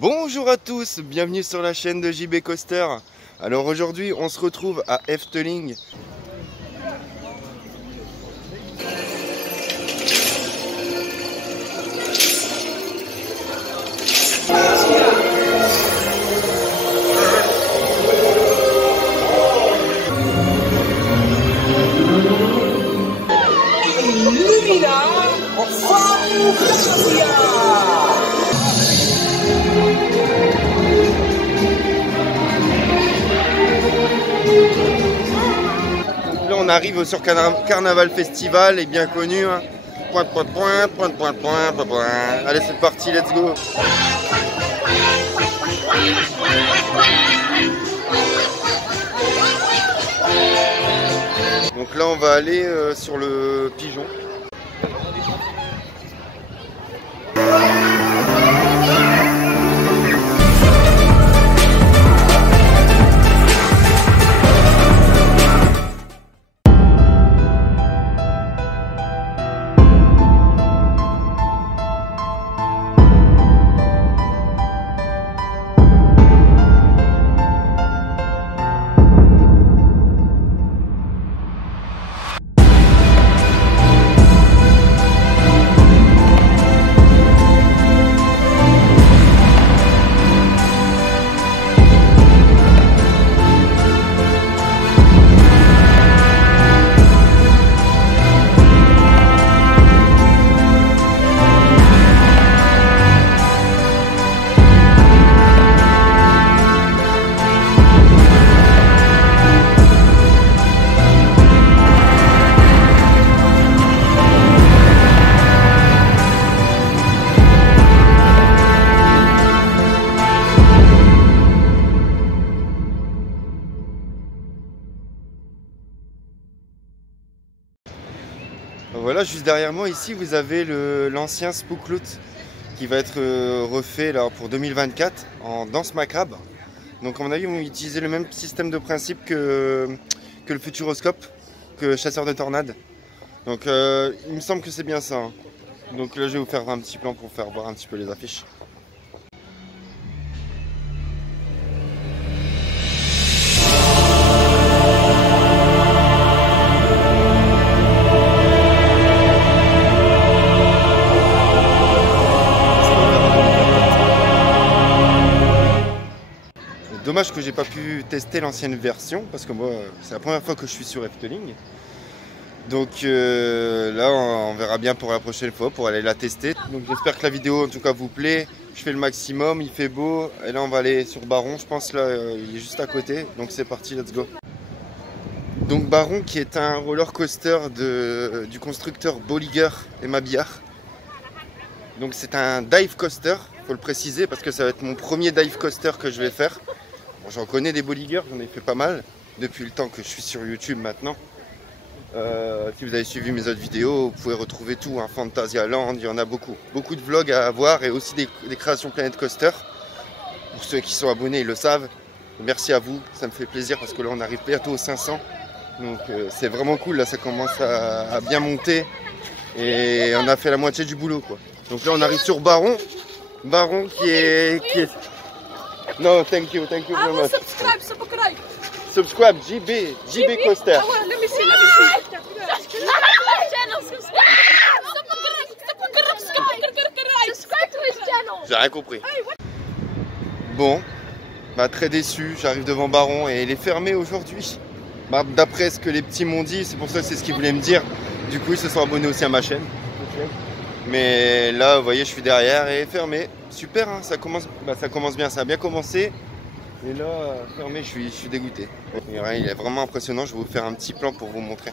Bonjour à tous, bienvenue sur la chaîne de JB Coaster. Alors aujourd'hui on se retrouve à Efteling. Là on arrive sur Carnaval Festival, est bien connu. Hein. Pointe. Allez c'est parti, let's go. Donc là on va aller sur le pigeon. Voilà, juste derrière moi ici vous avez l'ancien Spookloot qui va être refait là, pour 2024 en danse macabre. Donc à mon avis ils vont utiliser le même système de principe que le Futuroscope, que Chasseur de Tornades. Donc il me semble que c'est bien ça. Hein. Donc là je vais vous faire un petit plan pour faire voir un petit peu les affiches. Dommage que j'ai pas pu tester l'ancienne version parce que moi c'est la première fois que je suis sur Efteling. Donc là on verra bien pour la prochaine fois pour aller la tester. Donc j'espère que la vidéo en tout cas vous plaît. Je fais le maximum, il fait beau. Et là on va aller sur Baron, je pense là il est juste à côté. Donc c'est parti, let's go. Donc Baron qui est un roller coaster du constructeur Bolliger et Mabillard. Donc c'est un dive coaster, faut le préciser parce que ça va être mon premier dive coaster que je vais faire. Bon, j'en connais des Bolliger, j'en ai fait pas mal depuis le temps que je suis sur YouTube maintenant. Si vous avez suivi mes autres vidéos, vous pouvez retrouver tout, hein, Phantasialand, il y en a beaucoup. Beaucoup de vlogs à voir et aussi des créations Planet Coaster. Pour ceux qui sont abonnés, ils le savent. Merci à vous, ça me fait plaisir parce que là on arrive bientôt aux 500. Donc c'est vraiment cool, là ça commence à bien monter et on a fait la moitié du boulot quoi. Donc là on arrive sur Baron. Baron qui est... No, thank you very much. Subscribe, JB Coaster. Let me see. Subscribe to his channel. J'ai rien compris. Bon, bah très déçu, j'arrive devant Baron et il est fermé aujourd'hui. Bah, d'après ce que les petits m'ont dit, c'est pour ça que c'est ce qu'ils voulaient me dire. Du coup ils se sont abonnés aussi à ma chaîne. Mais là vous voyez je suis derrière et fermé. Super, hein, ça commence bien, ça a bien commencé. Et là, fermé, je suis dégoûté. Il est vraiment impressionnant, je vais vous faire un petit plan pour vous montrer.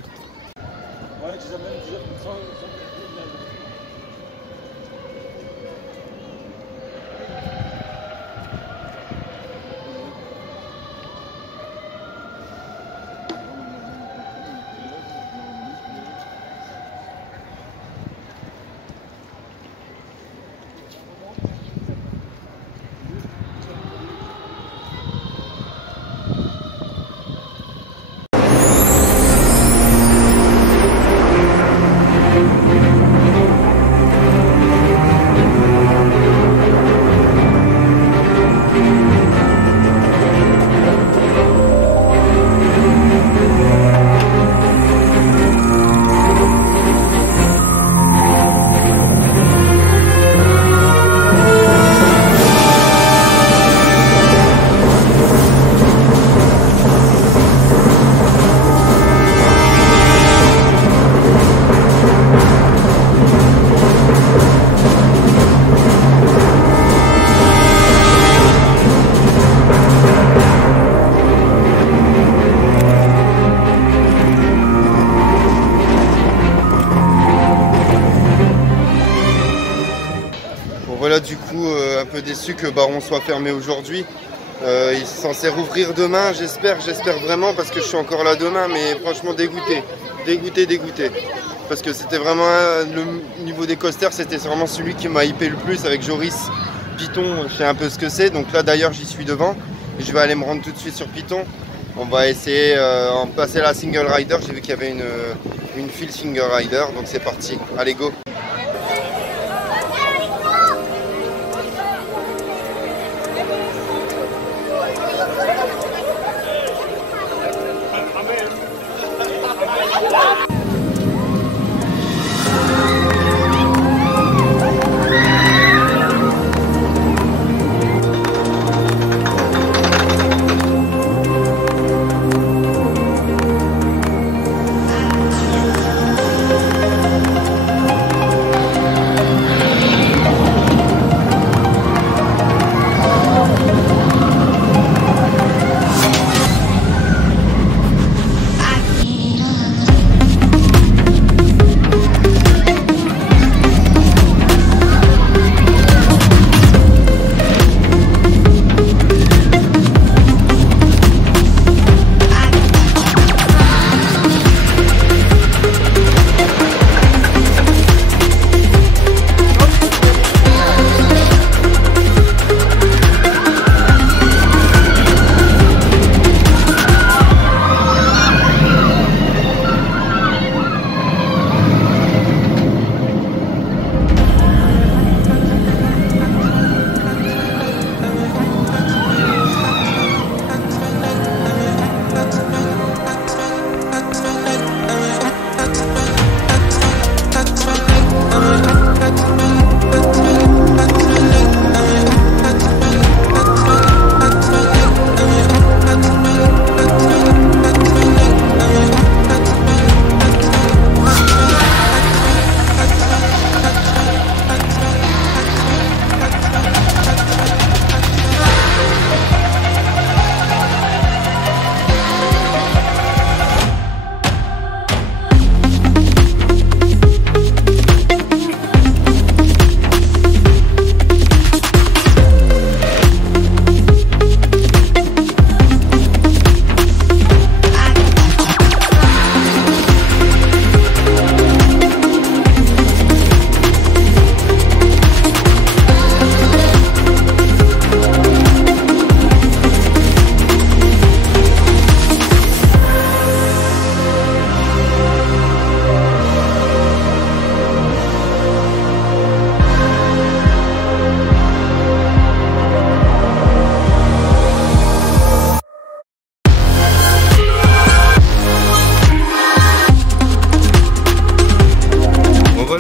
que Baron soit fermé aujourd'hui. Il est censé rouvrir demain, j'espère vraiment, parce que je suis encore là demain, mais franchement dégoûté. Parce que c'était vraiment, le niveau des coasters, c'était vraiment celui qui m'a hypé le plus avec Joris. Python, je sais un peu ce que c'est, donc là d'ailleurs j'y suis devant. Je vais aller me rendre tout de suite sur Python. On va essayer de passer la single rider. J'ai vu qu'il y avait une file single rider, donc c'est parti. Allez, go!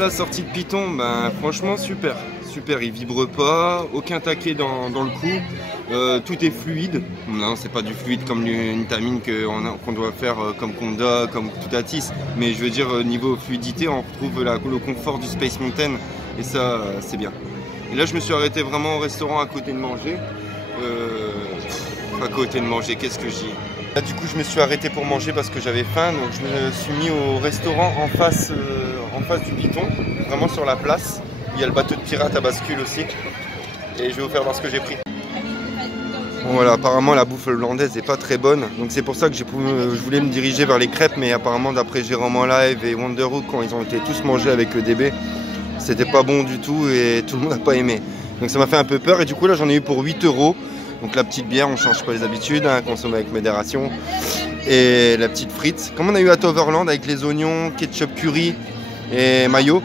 Sortie de Python, ben, franchement super, il vibre pas, aucun taquet dans le cou, tout est fluide. Non, c'est pas du fluide comme une tamine qu'on doit faire comme Conda, comme Toutatis, mais je veux dire niveau fluidité, on retrouve le confort du Space Mountain et ça c'est bien. Et là je me suis arrêté vraiment au restaurant à côté de manger. Qu'est-ce que je dis? Là du coup je me suis arrêté pour manger parce que j'avais faim, donc je me suis mis au restaurant en face du Python, vraiment sur la place. Il y a le bateau de pirate à bascule aussi. Et je vais vous faire voir ce que j'ai pris. Bon voilà, apparemment la bouffe hollandaise n'est pas très bonne. Donc c'est pour ça que je voulais me diriger vers les crêpes. Mais apparemment d'après Jérôme en live et Wonderwood, quand ils ont été tous mangés avec EDB, c'était pas bon du tout et tout le monde n'a pas aimé. Donc ça m'a fait un peu peur. Et du coup là j'en ai eu pour 8 €. Donc la petite bière, on change pas les habitudes, hein, consomme avec modération. Et la petite frite, comme on a eu à Toverland avec les oignons, ketchup curry et mayo,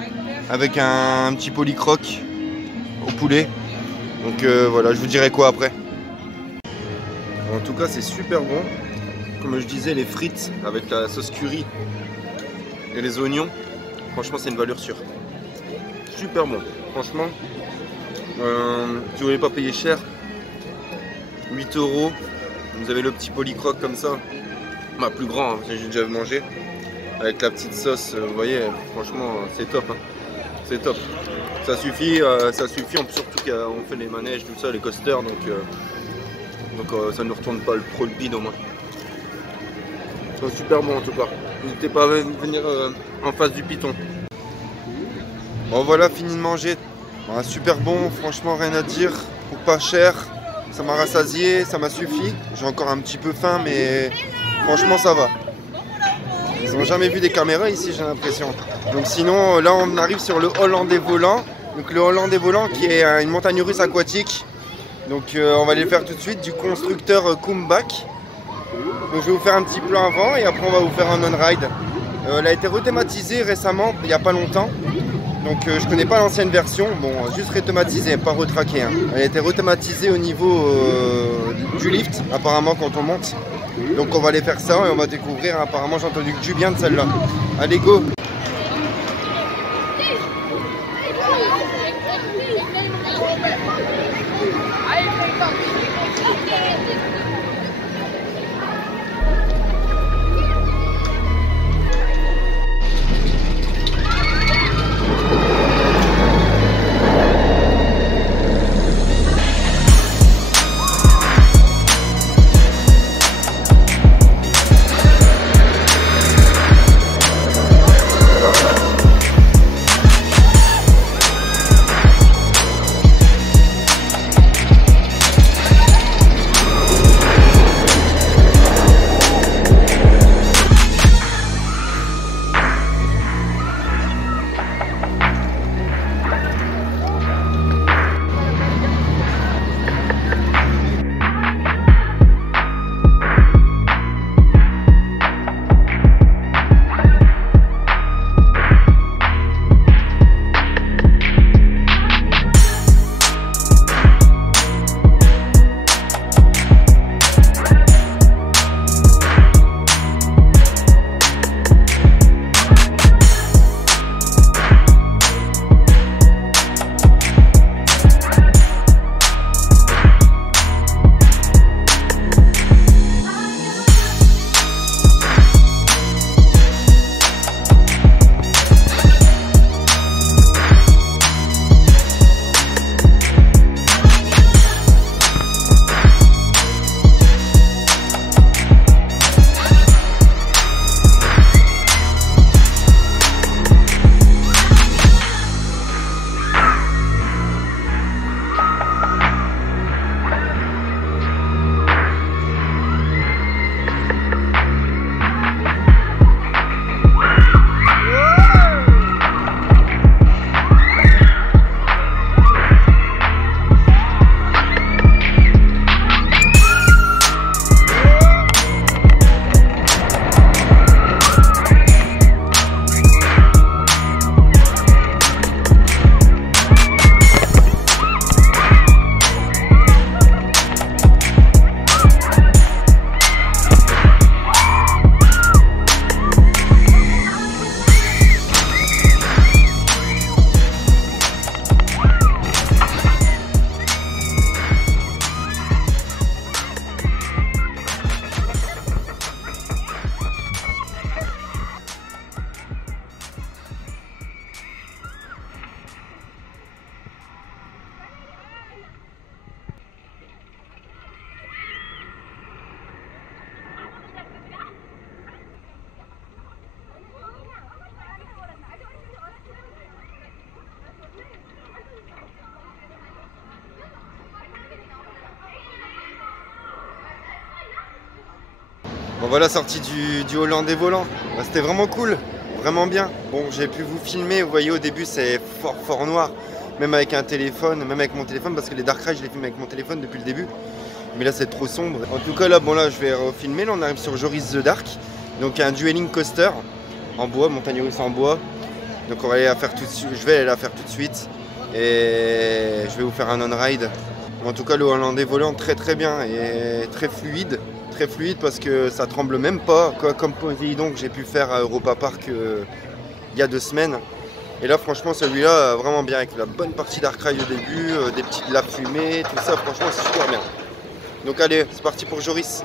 avec un petit polycroc au poulet. Donc voilà, je vous dirai quoi après. En tout cas c'est super bon. Comme je disais, les frites avec la sauce curry et les oignons, franchement c'est une valeur sûre. Super bon, franchement. Si vous voulez pas payer cher, 8 €, vous avez le petit polycroc comme ça, bah, plus grand, hein, j'ai déjà mangé, avec la petite sauce, vous voyez, franchement c'est top, hein. C'est top, ça suffit, surtout qu'on fait les manèges, tout ça, les coasters, donc ça ne nous retourne pas trop le bide au moins. C'est super bon en tout cas, n'hésitez pas à venir en face du Python. Bon voilà, fini de manger, super bon, franchement rien à dire. pour pas cher. Ça m'a rassasié, ça m'a suffi. J'ai encore un petit peu faim, mais franchement ça va. Ils n'ont jamais vu des caméras ici, j'ai l'impression. Donc sinon, là on arrive sur le Hollandais volant. Donc le Hollandais volant qui est une montagne russe aquatique. Donc on va aller le faire tout de suite, du constructeur Kumbak. Donc je vais vous faire un petit plan avant et après on va vous faire un on-ride. Elle a été rethématisée récemment, il n'y a pas longtemps. Donc je connais pas l'ancienne version, bon juste rethématisée, pas retraquée. Hein. Elle a été rethématisée au niveau du lift, apparemment quand on monte. Donc on va aller faire ça et on va découvrir, apparemment j'ai entendu que du bien de celle-là. Allez go! Bon voilà, sortie du Hollandais volant. Bah, c'était vraiment cool, vraiment bien. Bon, j'ai pu vous filmer, vous voyez au début c'est fort noir. Même avec un téléphone, même avec mon téléphone, parce que les Dark Ride je les filme avec mon téléphone depuis le début. Mais là c'est trop sombre. En tout cas là, bon là je vais refilmer, là on arrive sur Joris the Dark. Donc un dueling coaster en bois, montagne russe en bois. Donc on va aller la faire tout de suite, je vais aller la faire tout de suite. Et je vais vous faire un on-ride. En tout cas le Hollandais volant très bien et très fluide parce que ça tremble même pas, comme Poséidon que j'ai pu faire à Europa Park il y a 2 semaines. Et là franchement celui-là vraiment bien, avec la bonne partie Dark Ride au début, des petites laves fumées, tout ça, franchement c'est super bien. Donc allez, c'est parti pour Joris.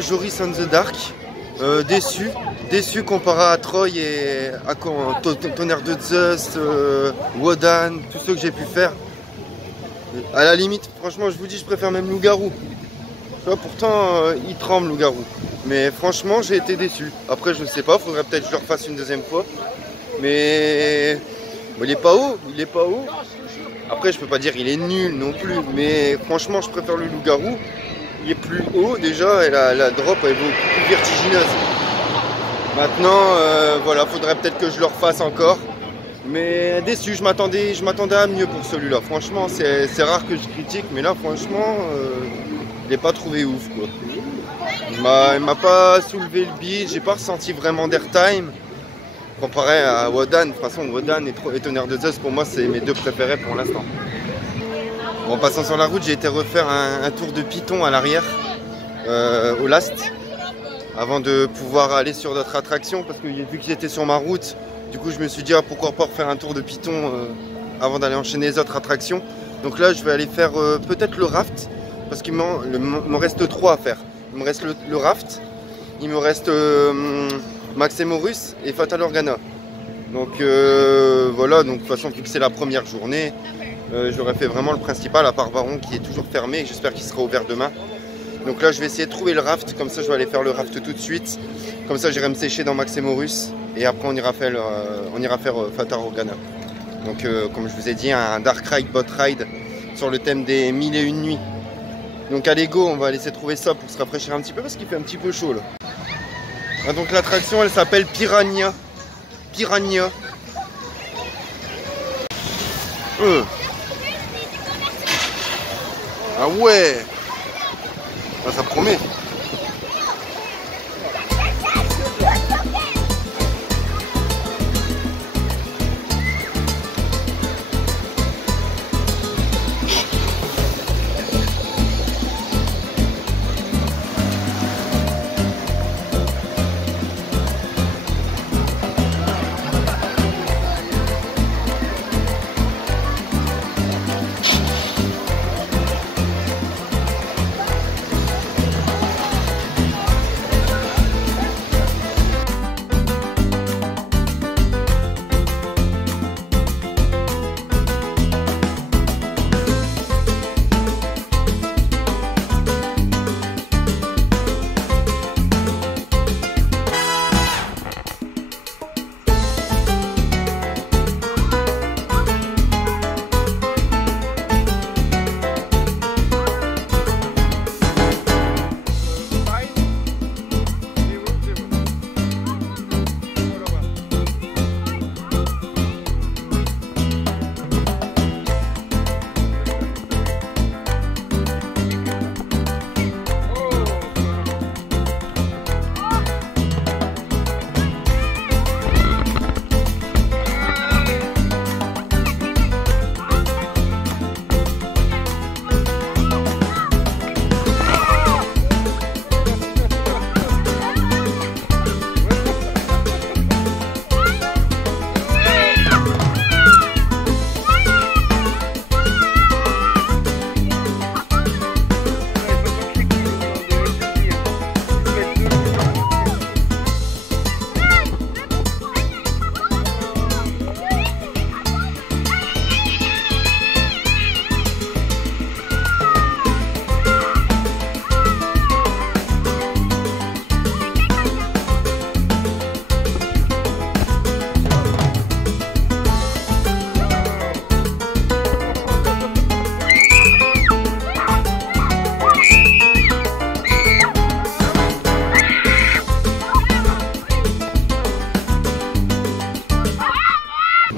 Joris on the Dark. Déçu comparé à Troy et à Tonnerre de Zeus, Wodan, tout ce que j'ai pu faire. À la limite, franchement, je vous dis, je préfère même Loup-Garou. Pourtant, il tremble Loup-Garou. Mais franchement, j'ai été déçu. Après, je sais pas, faudrait peut-être que je le refasse une deuxième fois. Mais bon, il est pas haut, Après, je peux pas dire il est nul non plus. Mais franchement, je préfère le Loup-Garou. Il est plus haut déjà et la drop est beaucoup plus vertigineuse. Maintenant, voilà, faudrait peut-être que je le refasse encore. Mais déçu, je m'attendais à mieux pour celui-là. Franchement, c'est rare que je critique, mais là, franchement, je l'ai pas trouvé ouf, quoi. Il m'a pas soulevé le beat, j'ai pas ressenti vraiment d'airtime. Comparé à Wodan, de toute façon, Wodan et Tonnerre de Zeus, pour moi, c'est mes deux préférés pour l'instant. En passant sur la route, j'ai été refaire un tour de Python à l'arrière, au last, avant de pouvoir aller sur d'autres attractions, parce que vu que j'étais sur ma route, du coup je me suis dit pourquoi pas refaire un tour de Python avant d'aller enchaîner les autres attractions. Donc là je vais aller faire peut-être le raft, parce qu'il me reste 3 à faire. Il me reste le raft, il me reste Maximorus et Fatal Organa. Donc voilà, donc de toute façon vu que c'est la première journée, j'aurais fait vraiment le principal, à part Baron qui est toujours fermé, j'espère qu'il sera ouvert demain. Donc là je vais essayer de trouver le raft, comme ça je vais aller faire le raft tout de suite. Comme ça j'irai me sécher dans Maximorus et après on ira faire Fatal Organa. Donc comme je vous ai dit, un Dark Ride, Bot Ride sur le thème des 1001 nuits. Donc allez go, on va laisser trouver ça pour se rafraîchir un petit peu parce qu'il fait un petit peu chaud là. Ah, donc l'attraction elle s'appelle Piranha. Piranha. Ah ouais. Ah, ça promet.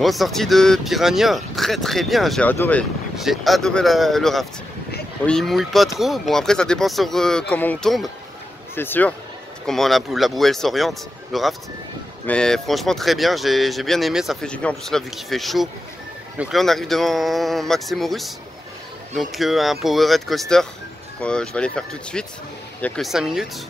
Bon, sortie de Piranha, très bien, j'ai adoré le raft. Bon, il mouille pas trop, bon après ça dépend sur comment on tombe, c'est sûr, comment la bouée elle s'oriente, le raft. Mais franchement très bien, j'ai bien aimé, ça fait du bien en plus là vu qu'il fait chaud. Donc là on arrive devant Maximorus, donc un Powerhead Coaster, je vais aller faire tout de suite, il n'y a que 5 minutes.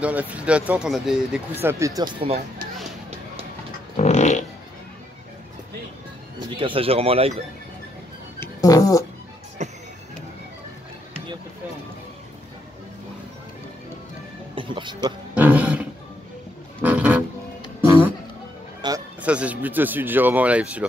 dans la file d'attente, on a des coussins péteurs, c'est trop marrant. Dédicace à Jérôme en live. Il marche pas. Ah, ça c'est plutôt celui de Jérôme en live celui-là.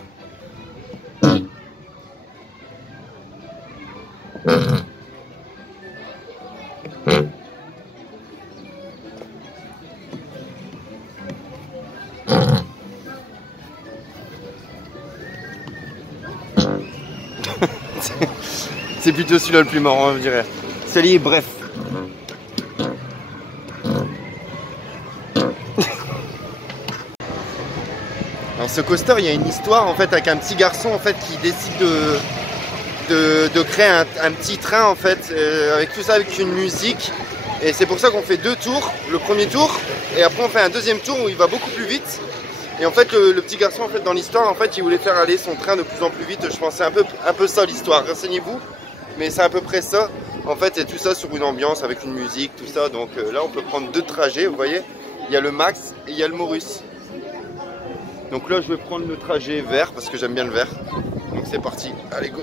C'est plutôt celui-là le plus marrant, je dirais. Salut, bref. Dans ce coaster, il y a une histoire en fait avec un petit garçon en fait qui décide de créer un petit train en fait avec tout ça, avec une musique. Et c'est pour ça qu'on fait 2 tours. Le premier tour et après on fait un deuxième tour où il va beaucoup plus vite. Et en fait le petit garçon en fait dans l'histoire en fait il voulait faire aller son train de plus en plus vite. Je pense que c'est un peu ça l'histoire. Renseignez-vous. Mais c'est à peu près ça, en fait, et tout ça sur une ambiance avec une musique, tout ça. Donc là, on peut prendre 2 trajets, vous voyez. Il y a le Max et il y a le Maurus. Donc là, je vais prendre le trajet vert parce que j'aime bien le vert. Donc c'est parti, allez go.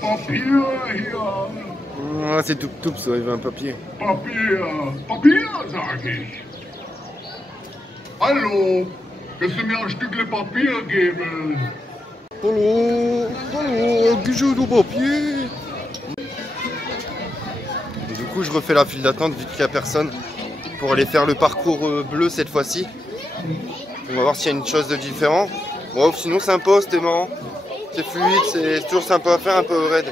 Papier hier. Ah, c'est tout ça, il veut un papier. Papier, sag ich. Hallo, kannst du mir ein Stückle Papier geben? Hallo, bijou de papier. Et du coup, je refais la file d'attente vite qu'il n'y a personne pour aller faire le parcours bleu cette fois-ci. On va voir s'il y a une chose de différent. Bon, sinon sympa, c'était marrant. C'est fluide, c'est toujours sympa à faire, un peu raide.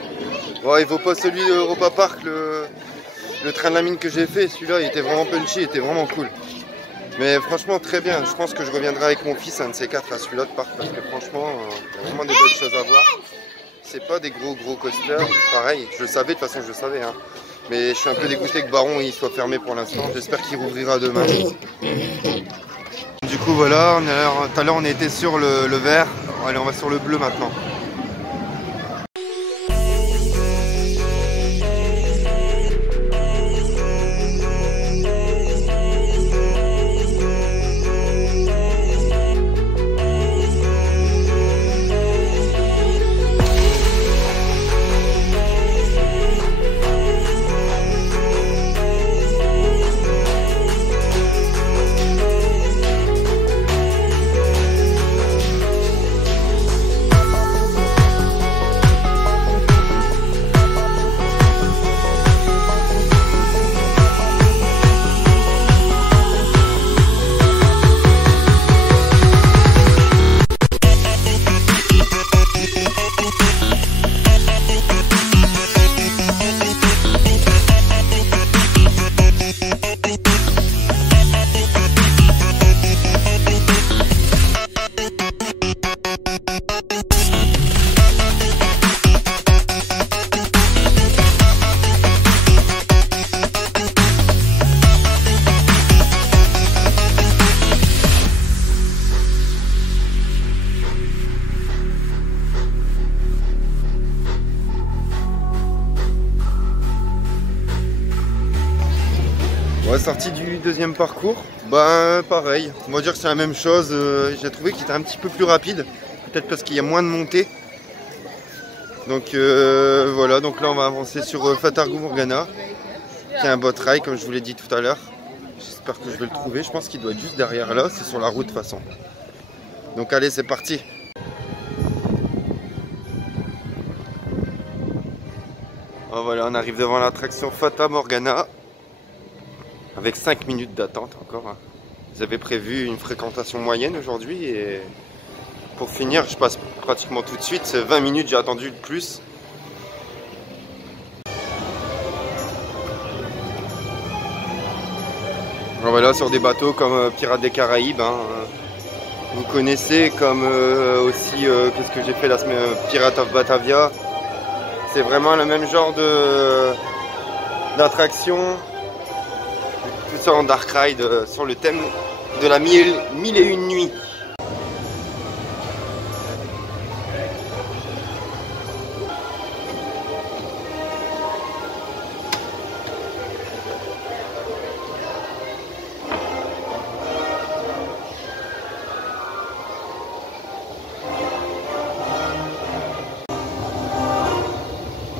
Bon, il vaut pas celui de Europa Park, le train de la mine que j'ai fait. Celui-là, il était vraiment punchy, il était vraiment cool. Mais franchement, très bien. Je pense que je reviendrai avec mon fils, un de ces 4 à celui-là de parc, parce que franchement, il y a vraiment des belles choses à voir. C'est pas des gros coasters, pareil. Je le savais, de toute façon, je le savais. Hein. Mais je suis un peu dégoûté que Baron il soit fermé pour l'instant. J'espère qu'il rouvrira demain. Du coup, voilà, tout à l'heure, on était sur le vert. Allez, on va sur le bleu maintenant. Ouais, sortie du deuxième parcours, bah pareil, on va dire que c'est la même chose. J'ai trouvé qu'il était un petit peu plus rapide, peut-être parce qu'il y a moins de montée. Donc voilà, donc là on va avancer sur Fatargo Morgana, qui est un bot rail comme je vous l'ai dit tout à l'heure. J'espère que je vais le trouver, je pense qu'il doit être juste derrière là, c'est sur la route de toute façon. Donc allez, c'est parti. Oh, voilà, on arrive devant l'attraction Fata Morgana. Avec 5 minutes d'attente encore. Hein. Ils avaient prévu une fréquentation moyenne aujourd'hui et pour finir, je passe pratiquement tout de suite. C'est 20 minutes, j'ai attendu de plus. Voilà, sur des bateaux comme Pirates des Caraïbes. Hein. Vous connaissez comme aussi qu'est-ce que j'ai fait la semaine Pirates of Batavia. C'est vraiment le même genre d'attraction. Tout ça en dark ride sur le thème de la 1001 nuits.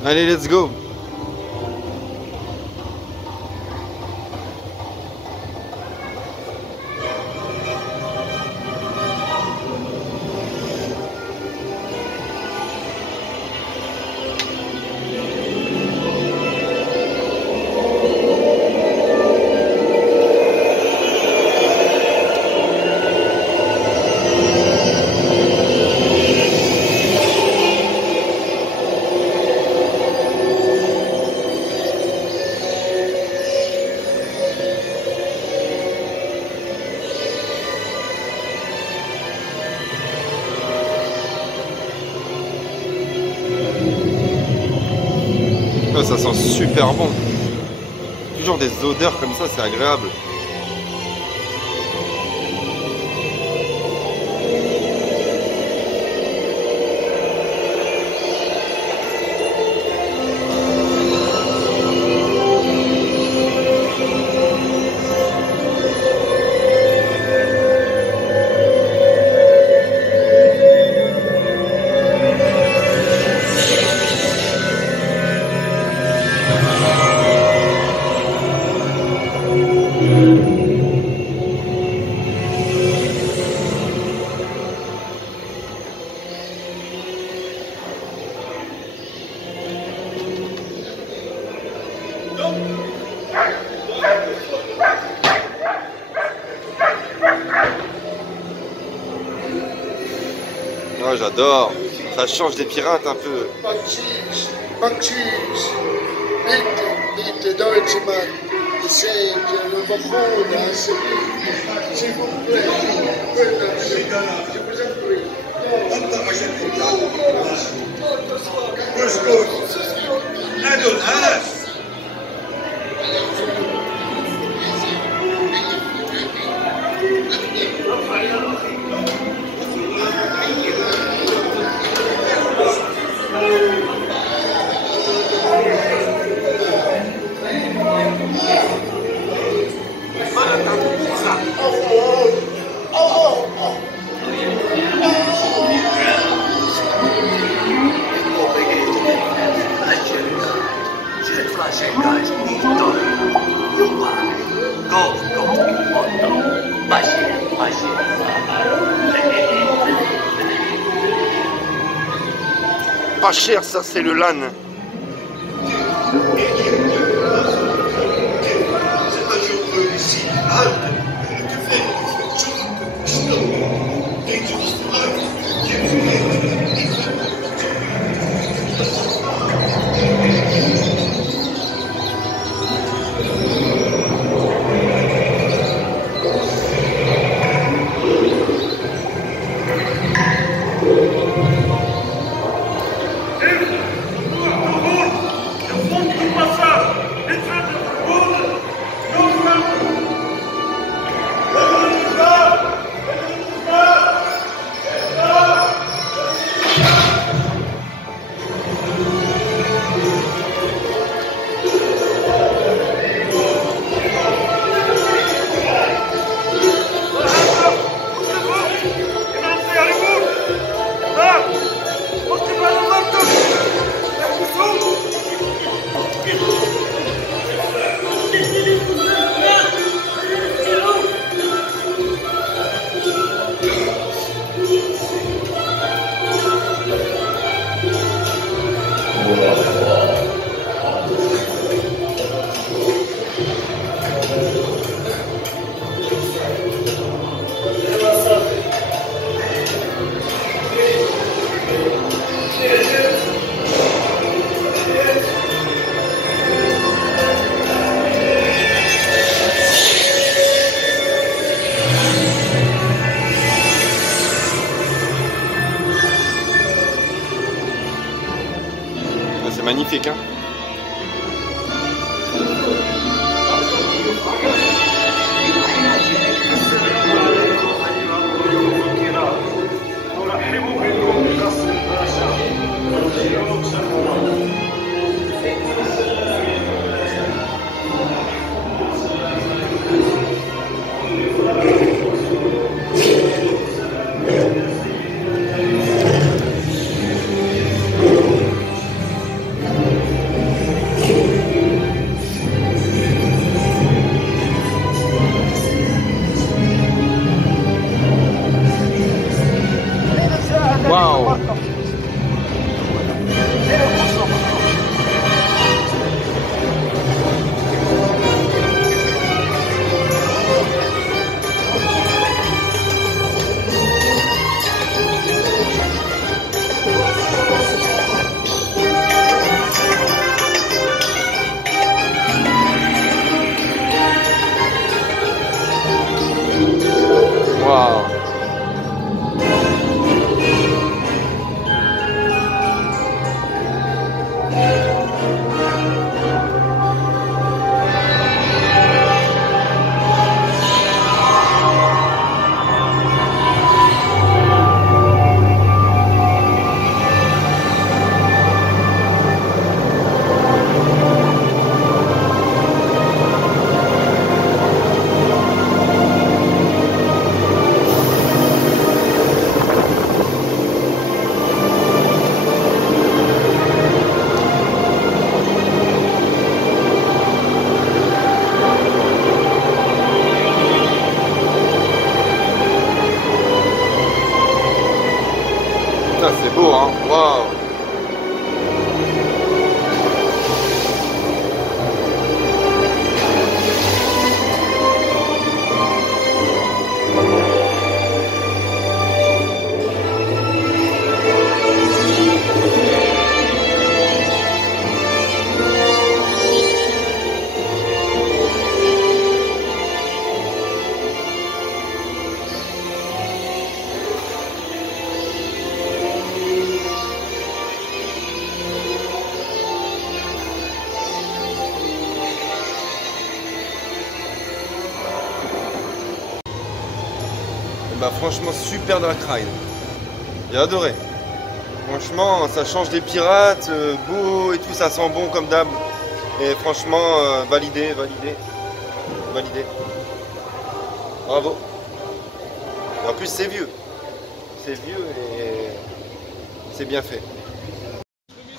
Allez, let's go! Oh, ça sent super bon. Toujours des odeurs comme ça, c'est agréable. Oh, j'adore. Ça change des pirates un peu. Bitte, deutsche Mann, c'est le bonbon, s'il vous plaît. Pas cher, ça c'est le LAN. C'est magnifique, hein. Waouh! Waouh! C'est beau, hein? Waouh! Bah franchement super Dark Ride. J'ai adoré. Franchement ça change des pirates, beau et tout, ça sent bon comme d'hab. Et franchement validé. Bravo. Et en plus c'est vieux. C'est vieux et c'est bien fait.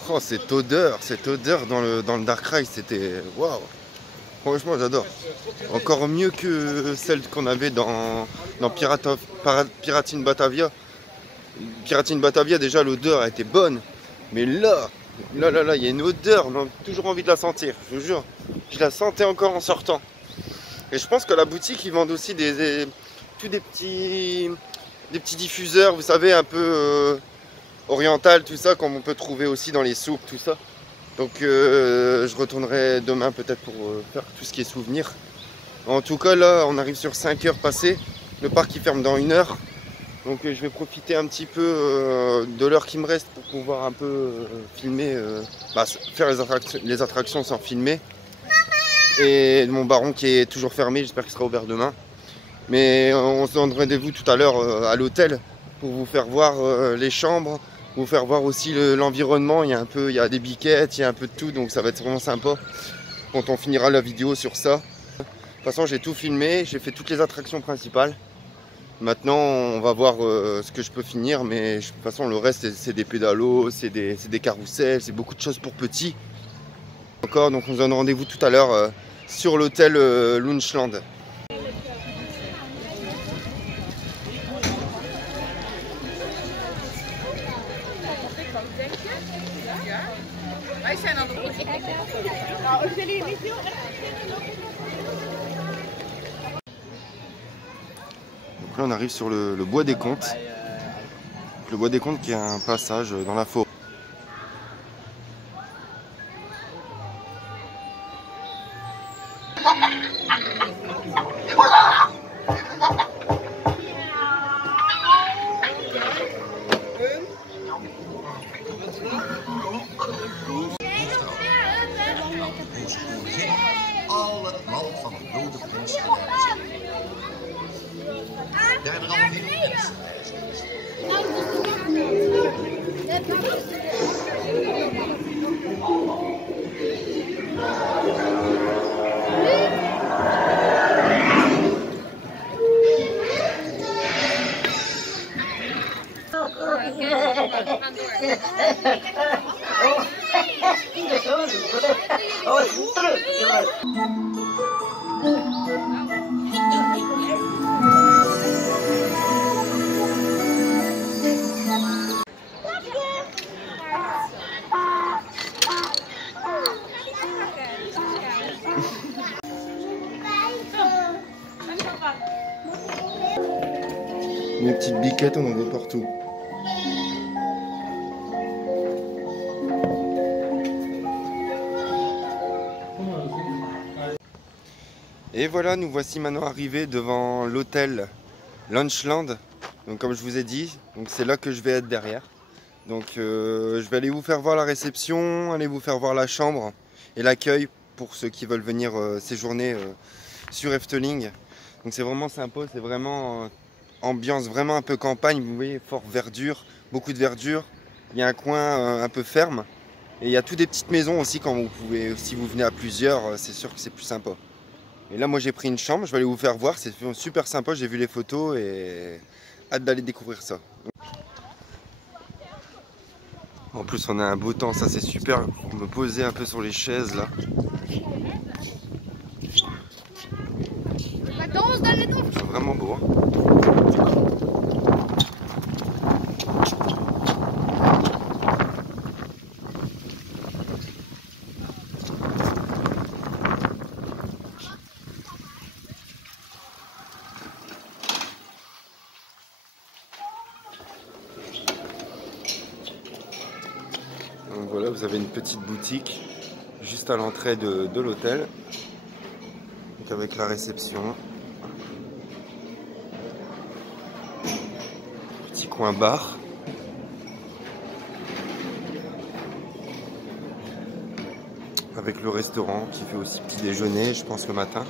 Oh cette odeur dans le Dark Ride, c'était waouh. Franchement, j'adore. Encore mieux que celle qu'on avait dans Pirate in Batavia. Pirate in Batavia, déjà, l'odeur a été bonne. Mais là, il y a une odeur. On a toujours envie de la sentir, je vous jure. Je la sentais encore en sortant. Et je pense qu'à la boutique, ils vendent aussi des petits diffuseurs, vous savez, un peu oriental, tout ça, comme on peut trouver aussi dans les soupes, tout ça. Donc je retournerai demain peut-être pour faire tout ce qui est souvenirs. En tout cas là on arrive sur 5 heures passées. Le parc il ferme dans 1 heure. Donc je vais profiter un petit peu de l'heure qui me reste pour pouvoir un peu filmer, faire les attractions sans filmer. Et mon baron qui est toujours fermé, j'espère qu'il sera ouvert demain. Mais on se donne rendez-vous tout à l'heure à l'hôtel pour vous faire voir les chambres. Vous faire voir aussi l'environnement, il y a des biquettes, il y a un peu de tout, donc ça va être vraiment sympa quand on finira la vidéo sur ça. De toute façon j'ai tout filmé, j'ai fait toutes les attractions principales. Maintenant on va voir ce que je peux finir, mais de toute façon le reste c'est des pédalos, c'est des carrousels, c'est beaucoup de choses pour petits. Encore, donc on se donne rendez-vous tout à l'heure sur l'hôtel Loungeland. Wij zijn aan de nou, als jullie niet heel erg. Donc là on arrive sur le bois des Contes. Le bois des Contes qui est un passage dans la forêt. Les petites biquettes, on en voit partout. Et voilà, nous voici maintenant arrivés devant l'hôtel Lunchland. Donc comme je vous ai dit, c'est là que je vais être derrière. Donc je vais aller vous faire voir la réception, aller vous faire voir la chambre et l'accueil pour ceux qui veulent venir séjourner sur Efteling. Donc c'est vraiment sympa, c'est vraiment ambiance vraiment un peu campagne, vous voyez, fort verdure, beaucoup de verdure. Il y a un coin un peu ferme et il y a toutes des petites maisons aussi quand vous pouvez, si vous venez à plusieurs, c'est sûr que c'est plus sympa. Et là moi j'ai pris une chambre, je vais aller vous faire voir, c'est super sympa, j'ai vu les photos et hâte d'aller découvrir ça. En plus on a un beau temps, ça c'est super, pour me poser un peu sur les chaises là. C'est vraiment beau. Hein. Donc voilà, vous avez une petite boutique juste à l'entrée de l'hôtel, avec la réception. Petit coin bar. Avec le restaurant qui fait aussi petit déjeuner, je pense, le matin.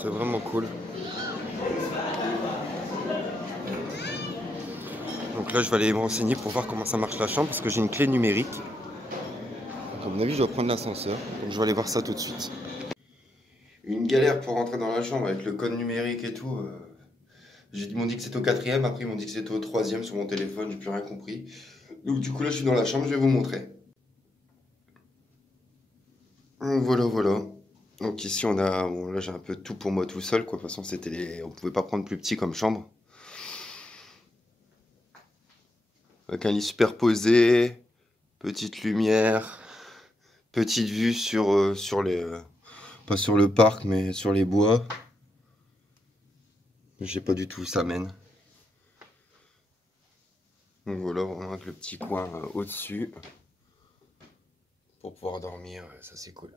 C'est vraiment cool. Donc là je vais aller me renseigner pour voir comment ça marche la chambre parce que j'ai une clé numérique. Donc à mon avis je dois prendre l'ascenseur. Donc je vais aller voir ça tout de suite. Une galère pour rentrer dans la chambre avec le code numérique et tout. Ils m'ont dit que c'était au 4e, après ils m'ont dit que c'était au 3e sur mon téléphone, j'ai plus rien compris. Donc du coup là je suis dans la chambre, je vais vous montrer. Voilà, voilà. Donc ici on a, bon là j'ai un peu tout pour moi tout seul quoi. De toute façon on pouvait pas prendre plus petit comme chambre. Avec un lit superposé, petite lumière, petite vue sur les, pas sur le parc mais sur les bois. Je sais pas du tout où ça mène. Donc voilà, vraiment avec le petit coin au-dessus pour pouvoir dormir, ça c'est cool.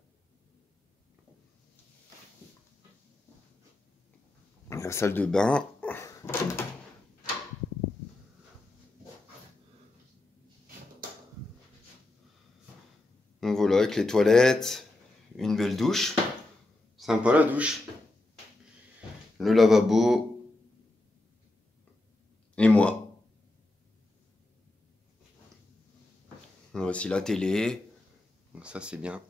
La salle de bain. Donc voilà, avec les toilettes, une belle douche. Sympa la douche. Le lavabo. Et moi. On a aussi la télé. Donc ça c'est bien.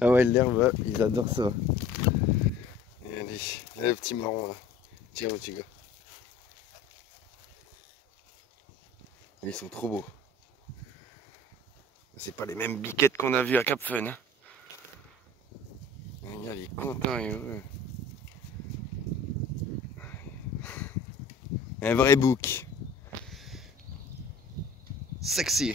Ah ouais, l'herbe, ils adorent ça. Et allez, là, le petit marron là. Tiens, petit gars. Ils sont trop beaux. C'est pas les mêmes biquettes qu'on a vues à Cap Fun. Hein. Regarde, il est content et heureux. Un vrai bouc. Sexy.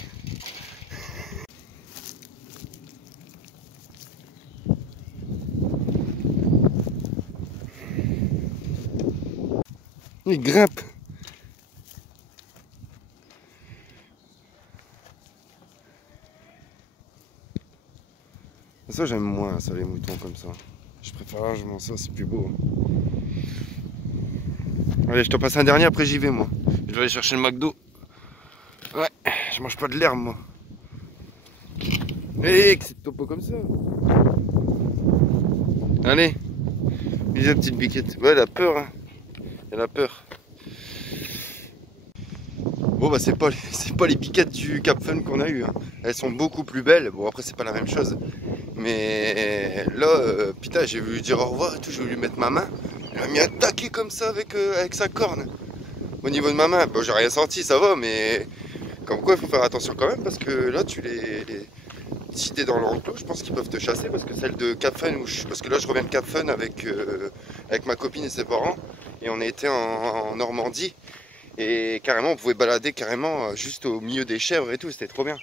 Il grimpe. Ça j'aime moins ça, les moutons comme ça. Je préfère largement ça, c'est plus beau. Allez, je te passe un dernier, après j'y vais moi. Je vais aller chercher le McDo. Ouais, je mange pas de l'herbe moi. Hé, que c'est topo comme ça. Allez, vis la petite biquette. Ouais, elle a peur, hein. Elle a peur. Bon bah c'est pas les biquettes du Cap Fun qu'on a eu. Hein. Elles sont beaucoup plus belles. Bon après c'est pas la même chose. Mais là, putain, j'ai voulu dire au revoir et tout, j'ai voulu mettre ma main. Elle m'a mis un taquet comme ça avec sa corne. Au niveau de ma main, bon j'ai rien senti, ça va, mais comme quoi il faut faire attention quand même parce que là si t'es dans l'enclos, je pense qu'ils peuvent te chasser parce que celle de Cap Fun, parce que là je reviens de Cap Fun avec ma copine et ses parents et on a été en Normandie. Et carrément, on pouvait balader carrément juste au milieu des chèvres et tout, c'était trop bien.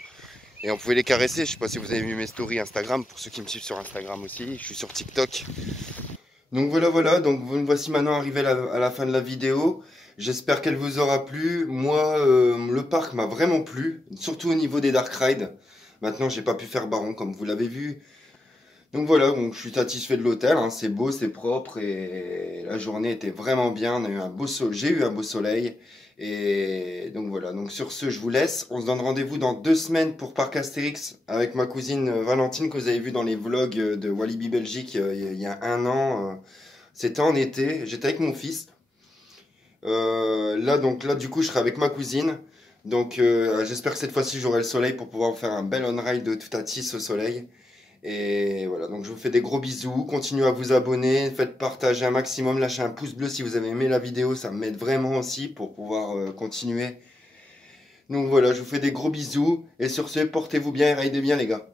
Et on pouvait les caresser, je sais pas si vous avez vu mes stories Instagram, pour ceux qui me suivent sur Instagram aussi, je suis sur TikTok. Donc voilà, donc vous me voici maintenant arrivé à la fin de la vidéo. J'espère qu'elle vous aura plu. Moi, le parc m'a vraiment plu, surtout au niveau des dark rides. Maintenant, j'ai pas pu faire Baron comme vous l'avez vu. Donc voilà, donc je suis satisfait de l'hôtel, hein. C'est beau, c'est propre et la journée était vraiment bien. On a eu j'ai eu un beau soleil et donc voilà. Donc sur ce, je vous laisse. On se donne rendez-vous dans 2 semaines pour Parc Astérix avec ma cousine Valentine que vous avez vu dans les vlogs de Walibi Belgique il y a 1 an. C'était en été. J'étais avec mon fils. Là du coup, je serai avec ma cousine. Donc j'espère que cette fois-ci j'aurai le soleil pour pouvoir faire un bel on-ride de tout à 6 au soleil. Et voilà, donc je vous fais des gros bisous, continuez à vous abonner, faites partager un maximum, lâchez un pouce bleu si vous avez aimé la vidéo, ça m'aide vraiment aussi pour pouvoir continuer. Donc voilà, je vous fais des gros bisous, et sur ce, portez-vous bien et ridez bien les gars.